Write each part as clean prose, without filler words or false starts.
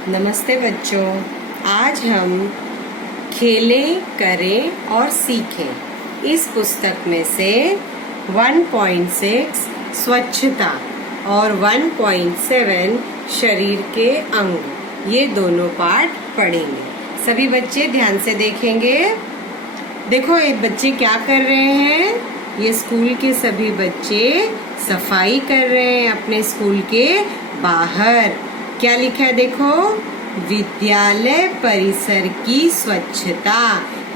नमस्ते बच्चों। आज हम खेलें, करें और सीखें इस पुस्तक में से 1.6 स्वच्छता और 1.7 शरीर के अंग, ये दोनों पाठ पढ़ेंगे। सभी बच्चे ध्यान से देखेंगे। देखो ये बच्चे क्या कर रहे हैं। ये स्कूल के सभी बच्चे सफाई कर रहे हैं अपने स्कूल के बाहर। क्या लिखा है देखो, विद्यालय परिसर की स्वच्छता,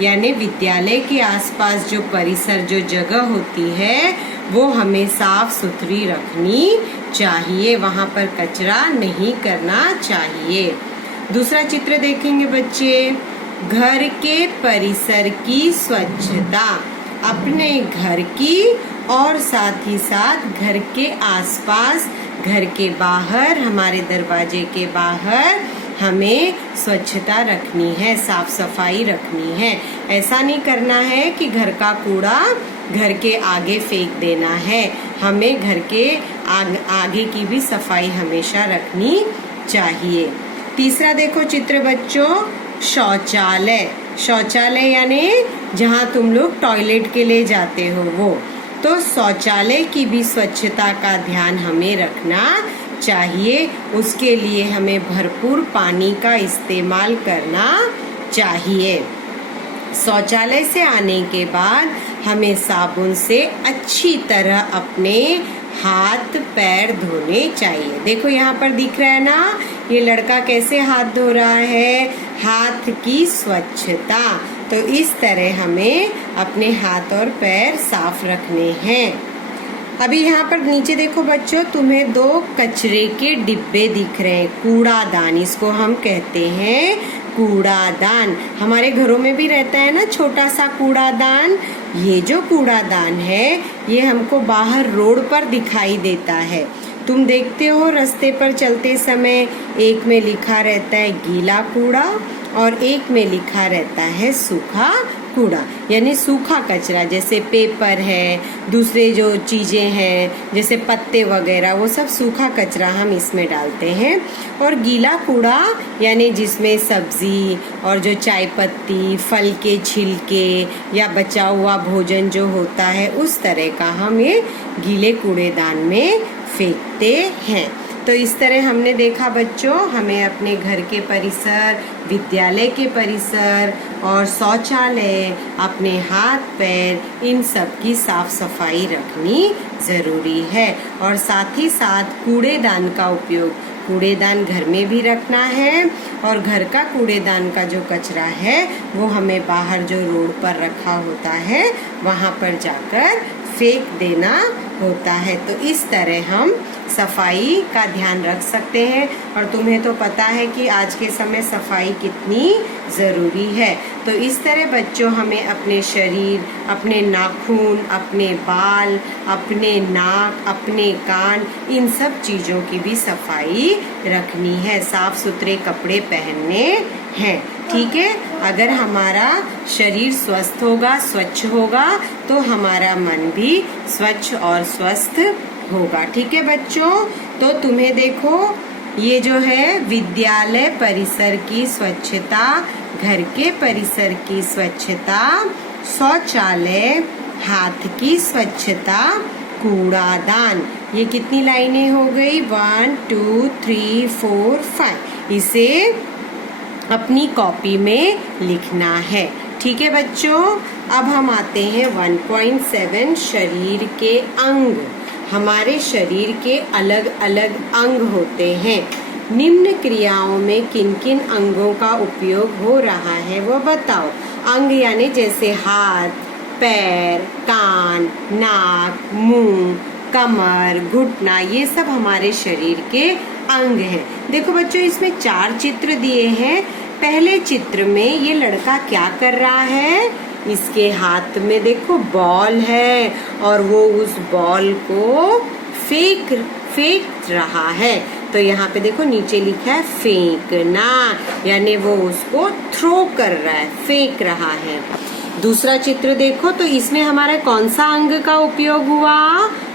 यानी विद्यालय के आसपास जो परिसर, जो जगह होती है वो हमें साफ सुथरी रखनी चाहिए, वहाँ पर कचरा नहीं करना चाहिए। दूसरा चित्र देखेंगे बच्चे, घर के परिसर की स्वच्छता, अपने घर की और साथ ही साथ घर के आसपास, घर के बाहर, हमारे दरवाजे के बाहर हमें स्वच्छता रखनी है, साफ सफाई रखनी है। ऐसा नहीं करना है कि घर का कूड़ा घर के आगे फेंक देना है। हमें घर के आगे की भी सफाई हमेशा रखनी चाहिए। तीसरा देखो चित्र बच्चों, शौचालय। शौचालय यानी जहाँ तुम लोग टॉयलेट के लिए जाते हो वो। तो शौचालय की भी स्वच्छता का ध्यान हमें रखना चाहिए। उसके लिए हमें भरपूर पानी का इस्तेमाल करना चाहिए। शौचालय से आने के बाद हमें साबुन से अच्छी तरह अपने हाथ पैर धोने चाहिए। देखो यहाँ पर दिख रहा है ना, ये लड़का कैसे हाथ धो रहा है, हाथ की स्वच्छता। तो इस तरह हमें अपने हाथ और पैर साफ रखने हैं। अभी यहाँ पर नीचे देखो बच्चों, तुम्हें 2 कचरे के डिब्बे दिख रहे हैं, कूड़ादान इसको हम कहते हैं, कूड़ादान। हमारे घरों में भी रहता है ना छोटा सा कूड़ादान। ये जो कूड़ादान है ये हमको बाहर रोड पर दिखाई देता है। तुम देखते हो रास्ते पर चलते समय, एक में लिखा रहता है गीला कूड़ा और एक में लिखा रहता है सूखा कूड़ा, यानी सूखा कचरा, जैसे पेपर है, दूसरे जो चीज़ें हैं जैसे पत्ते वगैरह, वो सब सूखा कचरा हम इसमें डालते हैं। और गीला कूड़ा यानी जिसमें सब्जी और जो चाय पत्ती, फल के छिलके या बचा हुआ भोजन जो होता है, उस तरह का हम ये गीले कूड़ेदान में फेंकते हैं। तो इस तरह हमने देखा बच्चों, हमें अपने घर के परिसर, विद्यालय के परिसर और शौचालय, अपने हाथ पैर, इन सब की साफ सफाई रखनी ज़रूरी है। और साथ ही साथ कूड़ेदान का उपयोग, कूड़ेदान घर में भी रखना है और घर का कूड़ेदान का जो कचरा है वो हमें बाहर जो रोड पर रखा होता है वहाँ पर जाकर फेंक देना होता है। तो इस तरह हम सफाई का ध्यान रख सकते हैं। और तुम्हें तो पता है कि आज के समय सफाई कितनी ज़रूरी है। तो इस तरह बच्चों हमें अपने शरीर, अपने नाखून, अपने बाल, अपने नाक, अपने कान, इन सब चीज़ों की भी सफाई रखनी है, साफ सुथरे कपड़े पहनने हैं। ठीक है, अगर हमारा शरीर स्वस्थ होगा, स्वच्छ होगा, तो हमारा मन भी स्वच्छ और स्वस्थ होगा। ठीक है बच्चों, तो तुम्हें देखो ये जो है विद्यालय परिसर की स्वच्छता, घर के परिसर की स्वच्छता, शौचालय, हाथ की स्वच्छता, कूड़ादान, ये कितनी लाइनें हो गई, 1 2 3 4 5। इसे अपनी कॉपी में लिखना है। ठीक है बच्चों, अब हम आते हैं 1.7 शरीर के अंग। हमारे शरीर के अलग अलग अंग होते हैं। निम्न क्रियाओं में किन किन अंगों का उपयोग हो रहा है वो बताओ। अंग यानी जैसे हाथ, पैर, कान, नाक, मुंह, कमर, घुटना, ये सब हमारे शरीर के अंग हैं। देखो बच्चों, इसमें 4 चित्र दिए हैं। पहले चित्र में ये लड़का क्या कर रहा है, इसके हाथ में देखो बॉल है और वो उस बॉल को फेंक रहा है। तो यहाँ पे देखो नीचे लिखा है फेंकना, यानी वो उसको थ्रो कर रहा है, फेंक रहा है। दूसरा चित्र देखो, तो इसमें हमारा कौन सा अंग का उपयोग हुआ,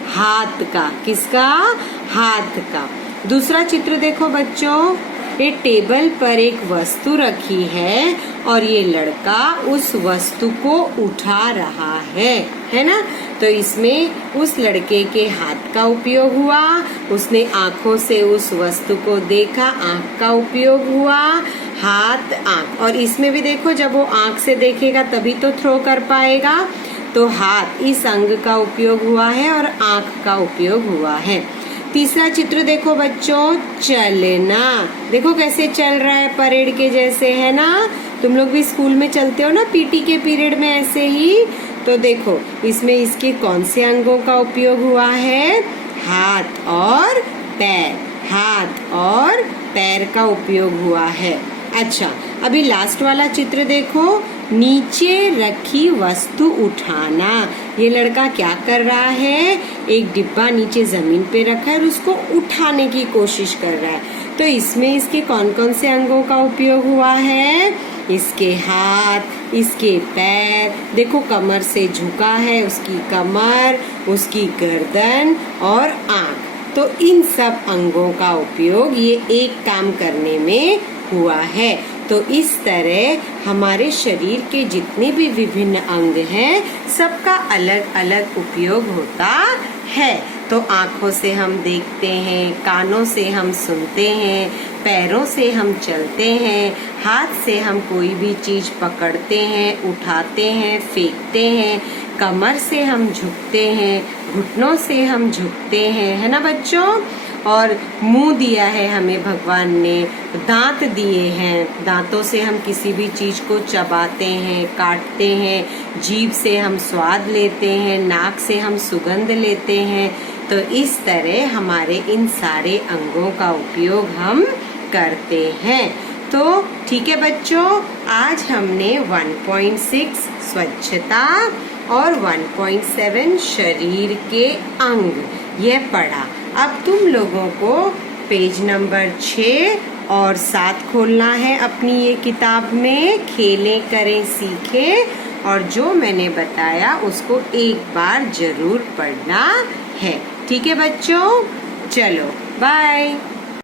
हाथ का। किसका, हाथ का। दूसरा चित्र देखो बच्चों, ये टेबल पर एक वस्तु रखी है और ये लड़का उस वस्तु को उठा रहा है ना। तो इसमें उस लड़के के हाथ का उपयोग हुआ, उसने आंखों से उस वस्तु को देखा, आंख का उपयोग हुआ, हाथ आंख। और इसमें भी देखो, जब वो आंख से देखेगा तभी तो थ्रो कर पाएगा, तो हाथ इस अंग का उपयोग हुआ है और आंख का उपयोग हुआ है। तीसरा चित्र देखो बच्चों, चलना। देखो कैसे चल रहा है, परेड के जैसे, है ना। तुम लोग भी स्कूल में चलते हो ना पीटी के पीरियड में ऐसे ही। तो देखो इसमें इसके कौन से अंगों का उपयोग हुआ है, हाथ और पैर, हाथ और पैर का उपयोग हुआ है। अच्छा, अभी लास्ट वाला चित्र देखो, नीचे रखी वस्तु उठाना। ये लड़का क्या कर रहा है, एक डिब्बा नीचे जमीन पे रखा है और उसको उठाने की कोशिश कर रहा है। तो इसमें इसके कौन कौन से अंगों का उपयोग हुआ है, इसके हाथ, इसके पैर, देखो कमर से झुका है, उसकी कमर, उसकी गर्दन और आंख। तो इन सब अंगों का उपयोग ये एक काम करने में हुआ है। तो इस तरह हमारे शरीर के जितने भी विभिन्न अंग हैं, सबका अलग अलग उपयोग होता है। तो आँखों से हम देखते हैं, कानों से हम सुनते हैं, पैरों से हम चलते हैं, हाथ से हम कोई भी चीज़ पकड़ते हैं, उठाते हैं, फेंकते हैं, कमर से हम झुकते हैं, घुटनों से हम झुकते हैं, है ना बच्चों। और मुंह दिया है हमें भगवान ने, दांत दिए हैं, दांतों से हम किसी भी चीज़ को चबाते हैं, काटते हैं, जीभ से हम स्वाद लेते हैं, नाक से हम सुगंध लेते हैं। तो इस तरह हमारे इन सारे अंगों का उपयोग हम करते हैं। तो ठीक है बच्चों, आज हमने 1.6 स्वच्छता और 1.7 शरीर के अंग यह पढ़ा। अब तुम लोगों को पेज नंबर 6 और 7 खोलना है अपनी ये किताब में। खेलें, करें, सीखें, और जो मैंने बताया उसको एक बार जरूर पढ़ना है। ठीक है बच्चों, चलो बाय।